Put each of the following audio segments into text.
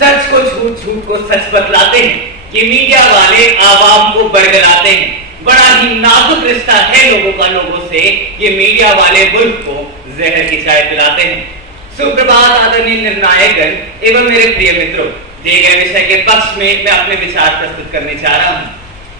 सच को झूठ, झूठ को सच बतलाते हैं। ये मीडिया वाले आवाम को बरगलाते हैं। बड़ा ही नाजुक रिश्ता है लोगों का लोगों से। ये मीडिया वाले मुल्क को जहर की चाय पिलाते हैं। सुप्रभात आदरणीय निर्णायकगण एवं मेरे प्रिय मित्रों, दिए गए विषय के पक्ष में मैं अपने विचार प्रस्तुत करने जा रहा हूँ।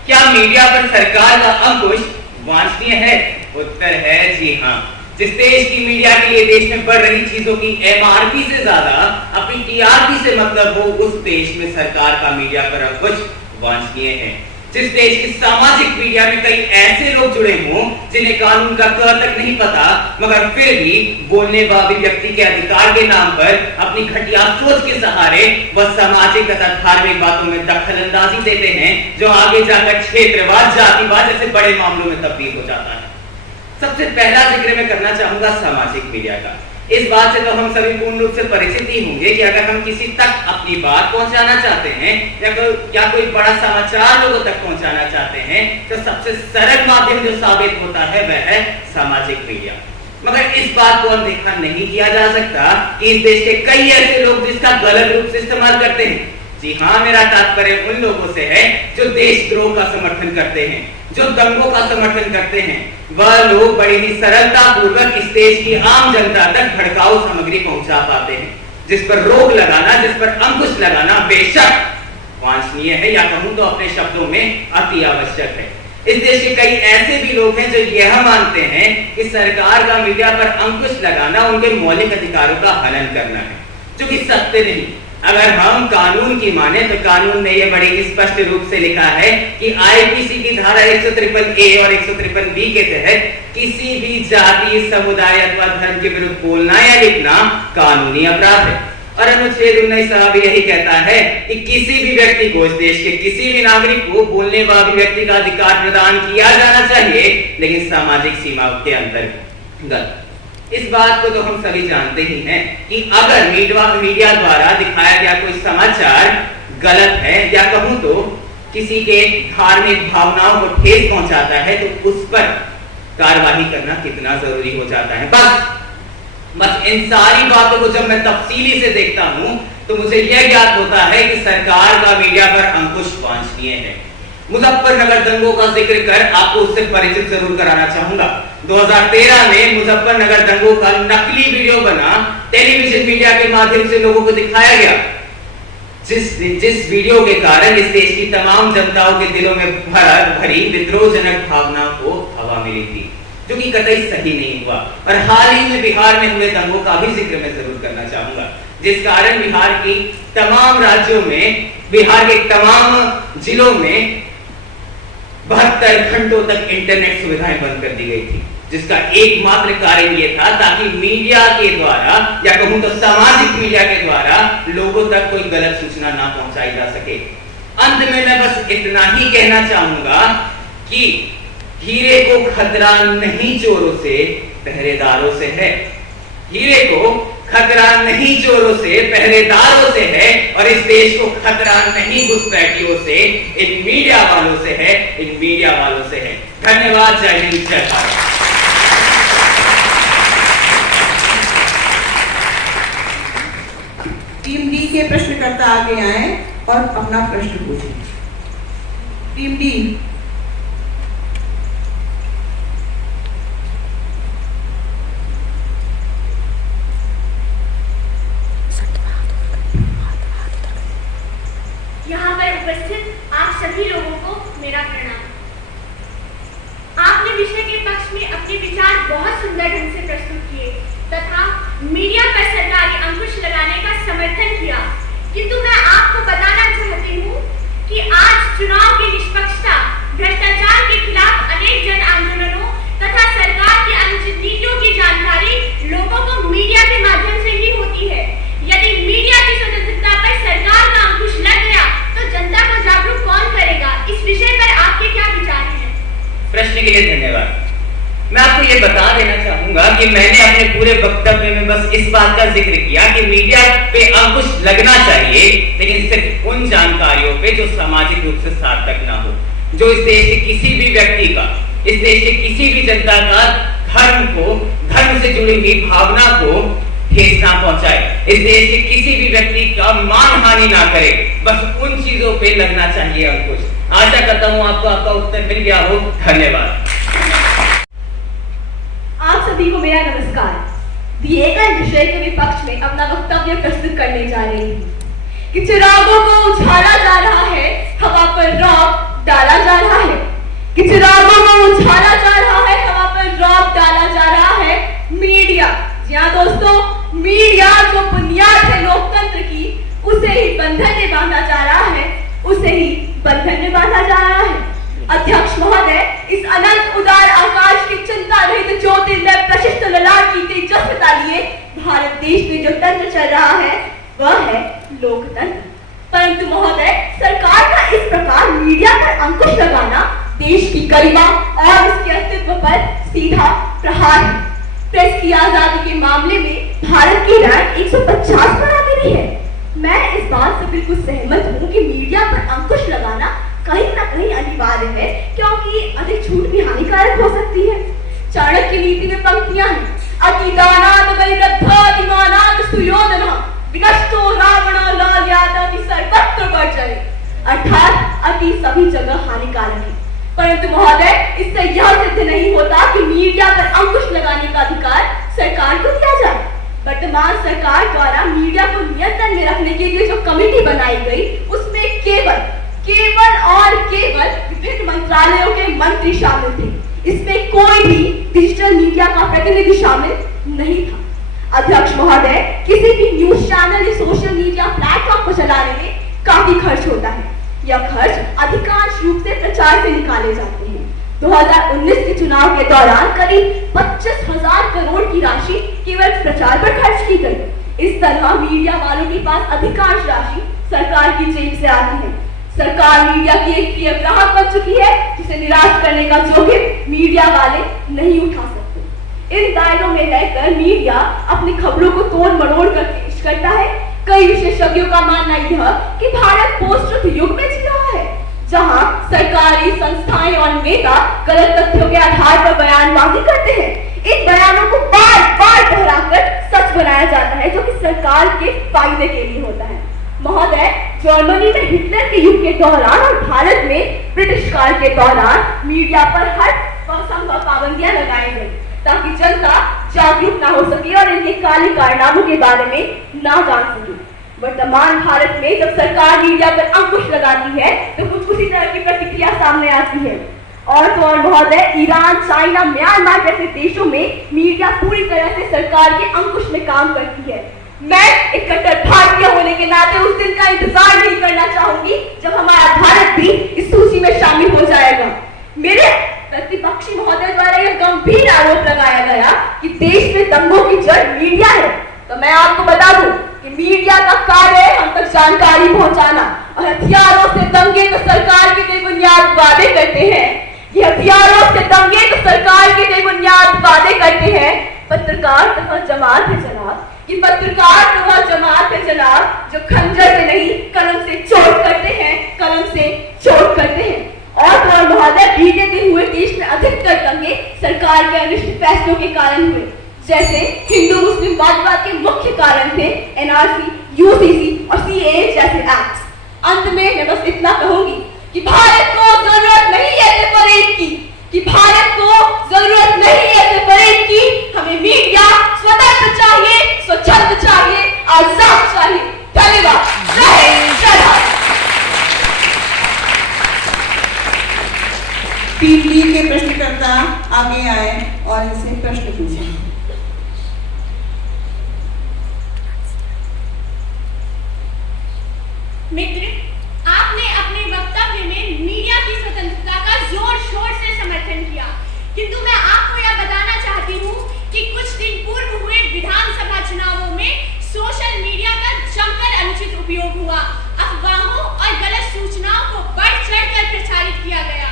क्या मीडिया पर सरकार का अंकुश वांछनीय है? उत्तर है जी हाँ। जिस देश की मीडिया के लिए देश में बढ़ रही चीजों की एमआरपी से ज्यादा अपनी टीआरपी से मतलब हो, उस देश में सरकार का मीडिया पर अंकुश वांछनीय है। जिस देश की सामाजिक मीडिया में कई ऐसे लोग जुड़े हों जिन्हें कानून का क तक नहीं पता, मगर फिर भी बोलने वाले व्यक्ति के अधिकार के नाम पर अपनी घटिया सोच के सहारे वह सामाजिक तथा धार्मिक बातों में दखलंदाजी देते हैं, जो आगे जाकर क्षेत्रवाद, जातिवाद जैसे बड़े मामलों में तब्दील हो जाता है। सबसे पहला जिक्र मैं करना चाहूंगा सामाजिक मीडिया का। इस बात से तो हम सभी पूर्ण रूप से परिचित ही होंगे कि अगर हम किसी तक अपनी बात पहुंचाना चाहते हैं या कोई बड़ा समाचार लोगों तक पहुंचाना चाहते हैं, तो सबसे सरल माध्यम जो साबित होता है वह है सामाजिक मीडिया। मगर इस बात को अनदेखा नहीं किया जा सकता कि इस देश के कई ऐसे लोग जिसका गलत रूप से इस्तेमाल करते हैं। जी हाँ, मेरा तात्पर्य उन लोगों से है जो देशद्रोह का समर्थन करते हैं, जो दंगों का समर्थन करते हैं। वह लोग बड़ी ही सरलता पूर्वक इस देश की आम जनता तक भड़काऊ सामग्री पहुंचा पाते हैं, जिस पर रोक लगाना, जिस पर अंकुश लगाना बेशक वांछनीय है, या कहूं तो अपने शब्दों में अति आवश्यक है। इस देश के कई ऐसे भी लोग हैं जो यह मानते हैं कि सरकार का मीडिया पर अंकुश लगाना उनके मौलिक अधिकारों का हनन करना है, जो कि सत्य नहीं। अगर हम कानून की माने तो कानून में यह बड़े स्पष्ट रूप से लिखा है कि आईपीसी की धारा 153A और 153B के तहत किसी भी जाति, समुदाय अथवा धर्म के विरुद्ध बोलना या लिखना कानूनी अपराध है। और अनुच्छेद 19 भी यही कहता है कि किसी भी व्यक्ति को, इस देश के किसी भी नागरिक को बोलने व अभिव्यक्ति का अधिकार प्रदान किया जाना चाहिए, लेकिन सामाजिक सीमाओं के अंतर्गत। इस बात को तो हम सभी जानते ही हैं कि अगर मीडिया द्वारा दिखाया गया कोई समाचार गलत है, या कहूं तो किसी के धार्मिक भावनाओं को ठेस पहुंचाता है, तो उस पर कार्रवाई करना कितना जरूरी हो जाता है। बस इन सारी बातों को जब मैं तफसीली से देखता हूं तो मुझे यह ज्ञात होता है कि सरकार का मीडिया पर अंकुश वांछनीय है। मुजफ्फरनगर दंगों का जिक्र कर आपको उससे परिचित जरूर कराना चाहूंगा। 2013 में मुजफ्फरनगर दंगों का नकली वीडियो बना, टेलीविजन मीडिया के माध्यम से लोगों को दिखाया गया, जिस वीडियो के कारण इस देश की तमाम जनताओं के दिलों में भरी विद्रोहजनक भावना को हवा मिली थी, जो कि कतई सही नहीं हुआ। और हाल ही में बिहार में हुए दंगों का भी जिक्र मैं जरूर करना चाहूंगा, जिस कारण बिहार की तमाम राज्यों में, बिहार के तमाम जिलों में 72 घंटों तक इंटरनेट सुविधाएं बंद कर दी गई थी, जिसका एकमात्र कारण यह था ताकि मीडिया के द्वारा, या कहूं तो सामाजिक मीडिया के द्वारा लोगों तक कोई गलत सूचना ना पहुंचाई जा सके। अंत में मैं बस इतना ही कहना चाहूंगा कि हीरे को खतरा नहीं चोरों से, पहरेदारों से है। हीरे को खतरा नहीं चोरों से, पहरेदारों से है, और इस देश को खतरा नहीं घुसपैठियों से, इन मीडिया वालों से है, इन मीडिया वालों से है। धन्यवाद। जय हिंद, जय भारत। टीम डी के प्रश्नकर्ता आगे आए और अपना प्रश्न पूछें। Team D. यहाँ पर उपस्थित आप सभी लोगों को मेरा प्रणाम। आपने विषय के पक्ष में अपने विचार बहुत सुंदर ढंग से प्रस्तुत किए तथा मीडिया पर सरकारी अंकुश लगाने का समर्थन किया, किंतु मैं आपको बताना चाहती हूँ कि आज चुनाव की निष्पक्षता, भ्रष्टाचार के खिलाफ अनेक जन आंदोलनों तथा सरकार की अनुचित नीतियों की जानकारी लोगों को मीडिया के माध्यम से ही होती है। यदि मीडिया की स्वतंत्रता पर सरकार का अंकुश लग गया तो जनता को जागरूक कौन करेगा? इस विषय पर आपके क्या विचार हैं? प्रश्न के लिए धन्यवाद। मैं आपको ये बता देना चाहूंगा कि मैंने अपने पूरे वक्तव्य में बस इस बात का जिक्र किया कि मीडिया पे अंकुश लगना चाहिए, लेकिन सिर्फ उन जानकारियों पे जो सामाजिक रूप से सार्थक ना हो, जो इस देश के किसी भी व्यक्ति का, इस देश के किसी भी जनता का धर्म से जुड़ी हुई भावना को ठेस ना पहुंचाए, इस देश के किसी भी व्यक्ति का मानहानि ना करे, बस उन चीजों पे लगना चाहिए अंकुश। आशा करता हूँ आपको आपका उत्तर मिल गया हो। धन्यवाद। आप सभी को मेरा नमस्कार। दिए गए विषय के विपक्ष में अपना वक्तव्य प्रस्तुत करने जा रही हूँ कि चिरागों को उछाला जा रहा है, हवा पर रौब डाला जा रहा है, कि चिरागों को उछाला जा रहा है, हवा पर रौब डाला जा रहा है मीडिया। जी हाँ दोस्तों, मीडिया जो बुनियाद है लोकतंत्र की, उसे ही बंधन में बांधा जा रहा है, उसे ही बंधन में बांधा जा रहा है। अध्यक्ष महोदय, इस अनंत उदार आकाश की चिंता रहित ज्योतिर्मय प्रशिष्ट ललाट की तेजस्विता लिए भारत देश में जो तंत्र चल रहा है वह है लोकतंत्र। परंतु महोदय, सरकार का इस प्रकार मीडिया पर अंकुश लगाना देश की गरिमा और उसके अस्तित्व पर सीधा प्रहार है। प्रेस की आजादी के मामले में भारत की रैंक 150 पर आ गई है। मैं इस बात से बिल्कुल सहमत हूँ कि मीडिया पर अंकुश लगाना कहीं न कहीं अनिवार्य है, क्योंकि अधिक छूट भी हानिकारक हो सकती है। चाणक्य नीति में पंक्तियां हैं, अतिदानात् वैरद्धातिमानात् सुयोधनः विनष्टो रावण लाल्यादति सर्वत्र वर्जय, अर्थात अति सभी जगह हानिकारक है। परंतु महोदय, इससे यह सिद्ध नहीं होता कि मीडिया पर अंकुश लगाने का अधिकार सरकार को दिया जाए। वर्तमान सरकार द्वारा मीडिया को नियंत्रण में रखने के लिए जो कमेटी बनाई गई, उसमें केवल और केवल विभिन्न मंत्रालयों के मंत्री शामिल थे। इसमें कोई भी डिजिटल मीडिया का प्रतिनिधि शामिल नहीं था। अध्यक्ष महोदय, किसी भी न्यूज चैनल या सोशल मीडिया प्लेटफॉर्म को चलाने में काफी खर्च होता है। यह खर्च अधिकांश रूप से प्रचार से निकाले जाते हैं। 2019 के चुनाव के दौरान करीब 25,000 करोड़ की राशि केवल प्रचार पर खर्च की गई। इस तरह मीडिया वालों के पास अधिकांश राशि सरकार की जेब से आती है। सरकार मीडिया की एक प्रिय ग्राहक बन चुकी है, जिसे निराश करने का जोखिम मीडिया वाले नहीं उठा सकते। इन दायरों में रहकर मीडिया अपनी खबरों को तोड़ मरोड़ कर पेश करता है। कई विशेषज्ञों का मानना यह कि भारत पोस्ट ट्रुथ युग में जी रहा है, जहां सरकारी संस्थाएं और नेता गलत तथ्यों के आधार पर बयानबाजी करते हैं। इन बयानों को बार बार दोहराकर सच बनाया जाता है, जो कि सरकार के फायदे के लिए होता है। महोदय, जर्मनी में हिटलर के युग के दौरान और भारत में ब्रिटिश काल के दौरान मीडिया पर हर संभव पाबंदियां लगाई गई, ताकि जनता जागरूक ना हो सके और इनके काले कारनामों के बारे में ना जान सके। वर्तमान भारत में जब सरकार मीडिया पर अंकुश लगाती है, तो कुछ उसी तरह की प्रतिक्रिया सामने आती है। और तो और महोदय, ईरान, चाइना, म्यांमार जैसे देशों में मीडिया पूरी तरह से सरकार के अंकुश में काम करती है। मैं एक कट्टर भारतीय होने के नाते उस दिन का इंतजार नहीं करना चाहूंगी जब हमारा भारत भी इस सूची में शामिल हो जाएगा। मेरे प्रतिपक्षी महोदय द्वारा यह गंभीर आरोप लगाया गया कि देश में दंगों की जड़ मीडिया है। तो मैं आपको बता दूं कि मीडिया का कार्य है हम तक जानकारी पहुंचाना, और हथियारों से दंगे तो सरकार के बेबुनियाद वादे करते हैं। ये हथियारों से दंगे तो सरकार के बेबुनियाद वादे करते हैं। पत्रकार तो वह जमात है जनाब, कि पत्रकार तो वह जमात है जनाब, जो खंजर से नहीं कलम से चोट करते हैं, कलम से चोट करते हैं। और तो महोदय, बीते दिन हुए देश में अधिकतर दंगे सरकार के अनिष्ट फैसलों के कारण हुए, जैसे हिंदू मुस्लिम वादविवाद के मुख्य कारण थे एनआरसी, यूसीसी और सीएए जैसे एक्ट्स। अंत में मैं बस इतना कहूंगी कि भारत को जरूरत नहीं है सेपरेट की, कि भारत को जरूरत नहीं है सेपरेट की। हमें मीडिया स्वतंत्र चाहिए, स्वच्छंद चाहिए, आजाद चाहिए। धन्यवाद। जय हिंद। टीम बी के प्रश्नकर्ता आगे आए और इनसे प्रश्न पूछें। मित्र, आपने अपने वक्तव्य में मीडिया की स्वतंत्रता का जोर शोर से समर्थन किया, किंतु मैं आपको यह बताना चाहती हूँ कि कुछ दिन पूर्व हुए विधानसभा चुनावों में सोशल मीडिया का जमकर अनुचित उपयोग हुआ। अफवाहों और गलत सूचनाओं को बढ़ चढ़कर प्रचारित किया गया।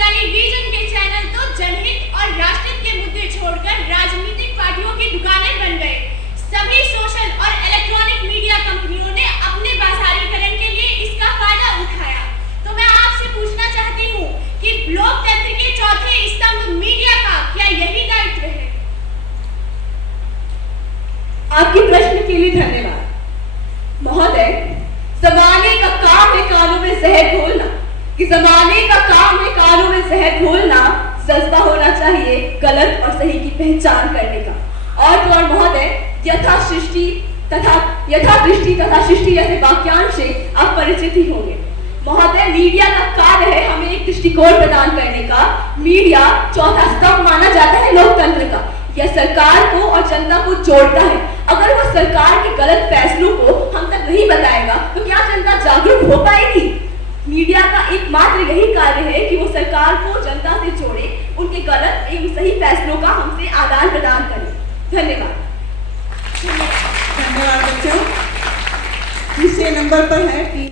टेलीविजन के चैनल तो जनहित और राष्ट्रहित के मुद्दे छोड़कर राजनीतिक पार्टियों की दुकानें बन गए। सभी सोशल और इलेक्ट्रॉनिक मीडिया कंपनियों ने अपने बाजारीकरण के लिए इसका फायदा उठाया। तो मैं आपसे पूछना चाहती हूँ कि लोकतंत्र के चौथे स्तंभ मीडिया का क्या यही दायित्व है? आपकी जहर घोलना, कि जमाने का काम है कानों में जहर घोलना, जज्बा होना चाहिए गलत और सही की पहचान करने का। और तो और महोदय, यथा दृष्टि तथा सृष्टि जैसे वाक्यांश से आप परिचित ही होंगे। महोदय, मीडिया का कार्य है हमें एक दृष्टिकोण प्रदान करने का। मीडिया चौथा स्तंभ माना जाता है लोकतंत्र का। यह सरकार को और जनता को जोड़ता है। अगर वो सरकार के गलत फैसलों को हम तक नहीं बताएगा तो क्या जनता जागरूक हो पाएगी? मीडिया का एकमात्र यही कार्य है कि वो सरकार को जनता से जोड़े, उनके गलत एवं सही फैसलों का हमसे आदान प्रदान करे। धन्यवाद। धन्यवाद बच्चों। तीसरे नंबर पर है